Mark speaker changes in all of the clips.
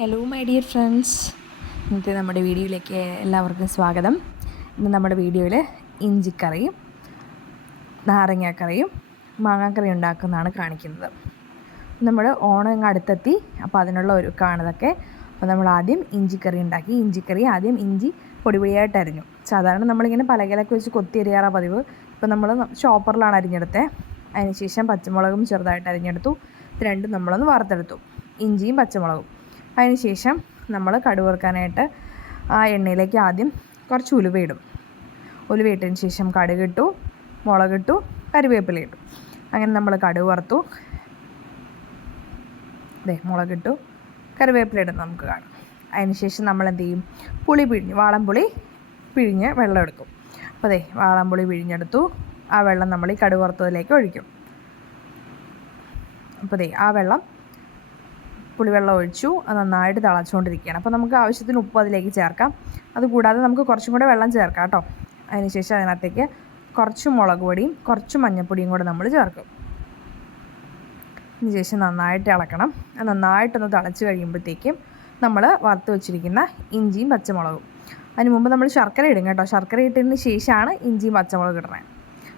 Speaker 1: Hello my dear friends ഇന്നത്തെ നമ്മുടെ വീഡിയോയിലേക്ക് എല്ലാവർക്കും സ്വാഗതം. ഇന്ന് നമ്മുടെ വീഡിയോയിൽ ഇഞ്ചിക്കറിയും നാരങ്ങാക്കറിയും മാങ്ങാക്കറി ഉണ്ടാക്കുന്നതാണ് കാണിക്കുന്നത്. നമ്മൾ ഓണം അടുത്തെത്തി അപ്പോൾ അതിനുള്ള ഒരു കാണതൊക്കെ അപ്പോൾ നമ്മൾ ആദ്യം ഇഞ്ചിക്കറി ഉണ്ടാക്കി. ഇഞ്ചിക്കറി ആദ്യം ഇഞ്ചി പൊടിപൊടിയായിട്ട് അരിഞ്ഞു. സാധാരണ നമ്മളിങ്ങനെ പലകലൊക്കെ വെച്ച് കൊത്തി അരിയാറാ പതിവ്. ഇപ്പോൾ നമ്മൾ ചോപ്പറിലാണ് അരിഞ്ഞെടുത്തത് അതിനുശേഷം പച്ചമുളകും ചെറുതായിട്ട് അരിഞ്ഞെടുത്തു. രണ്ടും നമ്മളൊന്ന് വറുത്തെടുത്തു. ഇഞ്ചിയും പച്ചമുളകും. അതിനുശേഷം നമ്മൾ കടുവറുക്കാനായിട്ട് ആ എണ്ണയിലേക്ക് ആദ്യം കുറച്ച് ഉലുവ ഇടും. ഉലുവ ഇട്ടതിന് ശേഷം കടുകിട്ടു മുളകിട്ടു കറിവേപ്പില ഇട്ടു. അങ്ങനെ നമ്മൾ കടുക് വറുത്തു. അതെ മുളകിട്ടു കറിവേപ്പില ഇടും നമുക്ക് കാണാം. അതിനുശേഷം നമ്മൾ എന്ത് ചെയ്യും? പുളി പിഴിഞ്ഞ് വാളംപുളി പിഴിഞ്ഞ് വെള്ളം എടുക്കും. അപ്പോൾ അതെ വാളംപുളി പിഴിഞ്ഞെടുത്തു. ആ വെള്ളം നമ്മൾ ഈ കടുവറുത്തതിലേക്ക് ഒഴിക്കും. അപ്പോൾ അതെ ആ വെള്ളം പുളിവെള്ളം ഒഴിച്ചു. അത് നന്നായിട്ട് തിളച്ചുകൊണ്ടിരിക്കുകയാണ് അപ്പോൾ നമുക്ക് ആവശ്യത്തിന് ഉപ്പ് അതിലേക്ക് ചേർക്കാം. അതുകൂടാതെ നമുക്ക് കുറച്ചും കൂടെ വെള്ളം ചേർക്കാം കേട്ടോ. അതിനുശേഷം അതിനകത്തേക്ക് കുറച്ച് മുളക് പൊടിയും കുറച്ച് മഞ്ഞൾപ്പൊടിയും കൂടെ നമ്മൾ ചേർക്കും. അതിനുശേഷം നന്നായിട്ട് ഇളക്കണം. നന്നായിട്ടൊന്ന് തിളച്ച് കഴിയുമ്പോഴത്തേക്കും നമ്മൾ വറുത്ത് വെച്ചിരിക്കുന്ന ഇഞ്ചിയും പച്ചമുളകും. അതിന് മുമ്പ് നമ്മൾ ശർക്കര ഇടും കേട്ടോ. ശർക്കര ഇട്ടതിന് ശേഷമാണ് ഇഞ്ചിയും പച്ചമുളക് ഇടണേ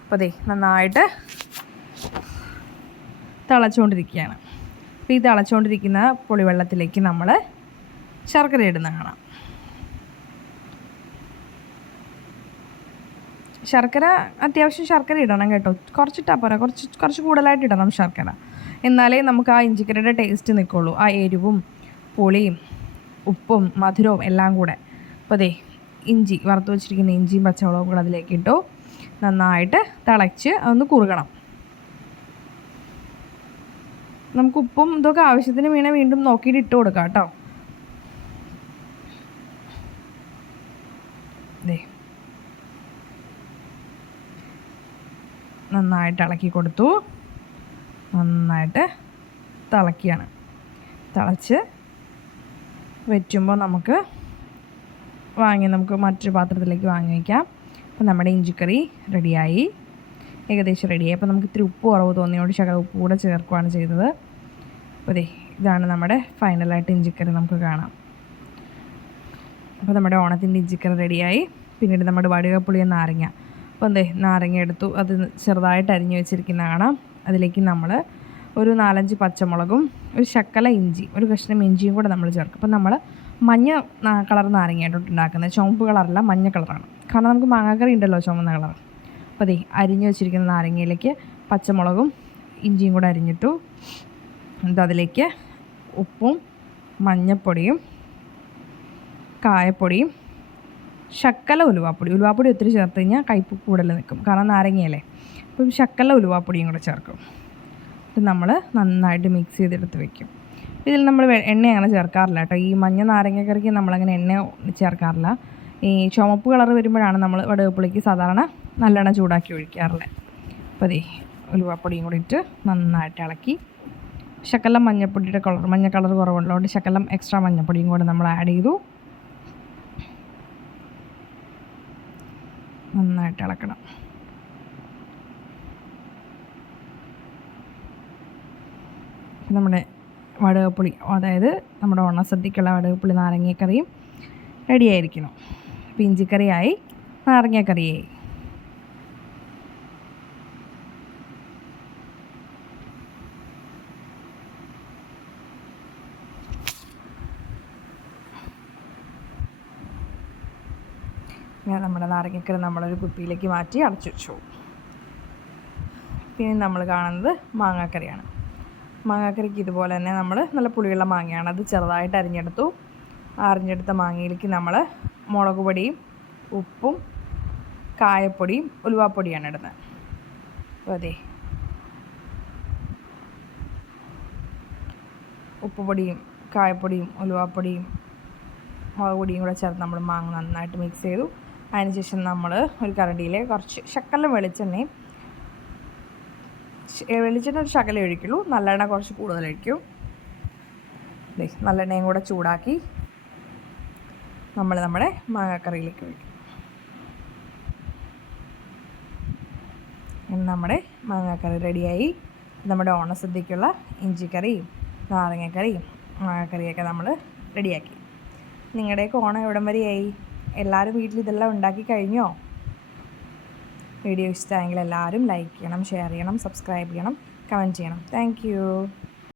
Speaker 1: അപ്പോൾ അതെ നന്നായിട്ട് തിളച്ചുകൊണ്ടിരിക്കുകയാണ് അപ്പോൾ ഈ തിളച്ചുകൊണ്ടിരിക്കുന്ന പുളിവെള്ളത്തിലേക്ക് നമ്മൾ ശർക്കര ഇടുന്ന കാണാം. ശർക്കര അത്യാവശ്യം ശർക്കര ഇടണം കേട്ടോ. കുറച്ചിട്ടാൽ പോരാ. കുറച്ച് കുറച്ച് കൂടുതലായിട്ട് ഇടണം ശർക്കര. എന്നാലേ നമുക്ക് ആ ഇഞ്ചിക്കറിയുടെ ടേസ്റ്റ് നിൽക്കുള്ളൂ. ആ എരിവും പുളിയും ഉപ്പും മധുരവും എല്ലാം കൂടെ. അപ്പോൾ അതെ ഇഞ്ചി വറുത്ത് വെച്ചിരിക്കുന്ന ഇഞ്ചിയും പച്ചമുളകും കൂടെ അതിലേക്ക് ഇട്ടു. നന്നായിട്ട് തിളച്ച് അതൊന്ന് കുറുകണം. നമുക്ക് ഉപ്പും ഇതൊക്കെ ആവശ്യത്തിന് വീണ വീണ്ടും നോക്കിയിട്ട് ഇട്ട് കൊടുക്കാം കേട്ടോ. നന്നായിട്ട് ഇളക്കി കൊടുത്തു. നന്നായിട്ട് തിളക്കിയാണ് തിളച്ച് വെറ്റുമ്പോൾ നമുക്ക് വാങ്ങി നമുക്ക് മറ്റൊരു പാത്രത്തിലേക്ക് വാങ്ങി വയ്ക്കാം. അപ്പോൾ നമ്മുടെ ഇഞ്ചിക്കറി റെഡിയായി ഏകദേശം റെഡിയായി അപ്പോൾ നമുക്ക് ഇത്തിരി ഉപ്പ് കുറവ് തോന്നിയോട് ശകലം ഉപ്പ് കൂടെ ചേർക്കുകയാണ് ചെയ്തത്. അപ്പോൾ ദേ ഇതാണ് നമ്മുടെ ഫൈനലായിട്ട് ഇഞ്ചിക്കറി നമുക്ക് കാണാം. അപ്പോൾ നമ്മുടെ ഓണത്തിന്റെ ഇഞ്ചിക്കറി റെഡിയായി പിന്നീട് നമ്മുടെ വടുകപ്പുളിയ നാരങ്ങ. അപ്പോൾ എന്തേ നാരങ്ങ എടുത്തു. അത് ചെറുതായിട്ട് അരിഞ്ഞു വെച്ചിരിക്കുന്ന കാണാം. അതിലേക്ക് നമ്മൾ ഒരു നാലഞ്ച് പച്ചമുളകും ഒരു ശക്കല ഇഞ്ചി ഒരു കഷ്ണം ഇഞ്ചിയും കൂടെ നമ്മൾ ചേർക്കും. അപ്പോൾ നമ്മൾ മഞ്ഞ കളർ നാരങ്ങയായിട്ടുണ്ടാക്കുന്നത് ചുവപ്പ് കളറല്ല മഞ്ഞ കളറാണ്. കാരണം നമുക്ക് മാങ്ങാക്കറി ഉണ്ടല്ലോ ചുവന്ന കളർ. അപ്പോൾ അതേ അരിഞ്ഞു വെച്ചിരിക്കുന്ന നാരങ്ങയിലേക്ക് പച്ചമുളകും ഇഞ്ചിയും കൂടെ അരിഞ്ഞിട്ടു. എന്നിട്ട് അതിലേക്ക് ഉപ്പും മഞ്ഞപ്പൊടിയും കായപ്പൊടിയും ശക്കല ഉലുവാപ്പൊടി. ഉലുവാപ്പൊടി ഒത്തിരി ചേർത്ത് കഴിഞ്ഞാൽ കയ്പ്പ് കൂടുതൽ നിൽക്കും. കാരണം നാരങ്ങയല്ലേ. അപ്പം ശക്കല ഉലുവാപ്പൊടിയും കൂടെ ചേർക്കും. ഇത് നമ്മൾ നന്നായിട്ട് മിക്സ് ചെയ്തെടുത്ത് വെക്കും. ഇതിൽ നമ്മൾ എണ്ണ അങ്ങനെ ചേർക്കാറില്ല കേട്ടോ. ഈ മഞ്ഞ നാരങ്ങക്കറിക്ക് നമ്മളങ്ങനെ എണ്ണ ചേർക്കാറില്ല. ഈ ചുമപ്പ് കളർ വരുമ്പോഴാണ് നമ്മൾ വടകപ്പുളിക്ക് സാധാരണ നല്ലെണ്ണ ചൂടാക്കി ഒഴിക്കാറുള്ളത് അപ്പോൾ അതേ ഉലുവാപ്പൊടിയും കൂടി ഇട്ട് നന്നായിട്ട് ഇളക്കി. ശക്കലം മഞ്ഞപ്പൊടിയുടെ കളർ മഞ്ഞ കളർ കുറവുള്ളതുകൊണ്ട് ശക്കലം എക്സ്ട്രാ മഞ്ഞപ്പൊടിയും കൂടെ നമ്മൾ ആഡ് ചെയ്തു. നന്നായിട്ട് ഇളക്കണം. നമ്മുടെ വടകപ്പുളി അതായത് നമ്മുടെ ഓണസദ്യക്കുള്ള വടകപ്പുളി നാരങ്ങക്കറിയും റെഡി ആയിരിക്കണം അപ്പോൾ ഇഞ്ചിക്കറിയായി നാരങ്ങക്കറിയായി. നമ്മുടെ നാരങ്ങക്കര നമ്മളൊരു കുപ്പിയിലേക്ക് മാറ്റി അടച്ചു വെച്ചു. പിന്നെ നമ്മൾ കാണുന്നത് മാങ്ങാക്കറിയാണ്. മാങ്ങാക്കറിക്ക് ഇതുപോലെ തന്നെ നമ്മൾ നല്ല പുളിയുള്ള മാങ്ങയാണ്. അത് ചെറുതായിട്ട് അരിഞ്ഞെടുത്തു. അരിഞ്ഞെടുത്ത മാങ്ങയിലേക്ക് നമ്മൾ മുളക് പൊടിയും ഉപ്പും കായപ്പൊടിയും ഉലുവാപ്പൊടിയാണ് ഇടുന്നത്. അപ്പോൾ അതെ ഉപ്പുപൊടിയും കായപ്പൊടിയും ഉലുവാപ്പൊടിയും മുളക് പൊടിയും കൂടെ ചേർത്ത് നമ്മൾ മാങ്ങ നന്നായിട്ട് മിക്സ് ചെയ്തു. അതിനുശേഷം നമ്മൾ ഒരു കരണ്ടിയിൽ കുറച്ച് ശക്കലം വെളിച്ചെണ്ണയും വെളിച്ചെണ്ണ ഒരു ശകലം ഒഴിക്കുള്ളൂ. നല്ലെണ്ണ കുറച്ച് കൂടുതൽ ഒഴിക്കും നല്ലെണ്ണയും കൂടെ ചൂടാക്കി നമ്മൾ നമ്മുടെ മാങ്ങാക്കറിയിലേക്ക് ഒഴിക്കും. നമ്മുടെ മാങ്ങാക്കറി റെഡിയായി. നമ്മുടെ ഓണസദ്യക്കുള്ള ഇഞ്ചിക്കറിയും നാരങ്ങക്കറിയും മാങ്ങാക്കറിയൊക്കെ നമ്മൾ റെഡിയാക്കി. നിങ്ങളുടെയൊക്കെ ഓണം എവിടം വരെയായി? എല്ലാവരും വീട്ടിൽ ഇതെല്ലാം ഉണ്ടാക്കി കഴിഞ്ഞോ? വീഡിയോ ഇഷ്ടമായെങ്കിൽ എല്ലാവരും ലൈക്ക് ചെയ്യണം ഷെയർ ചെയ്യണം സബ്സ്ക്രൈബ് ചെയ്യണം കമന്റ് ചെയ്യണം. താങ്ക്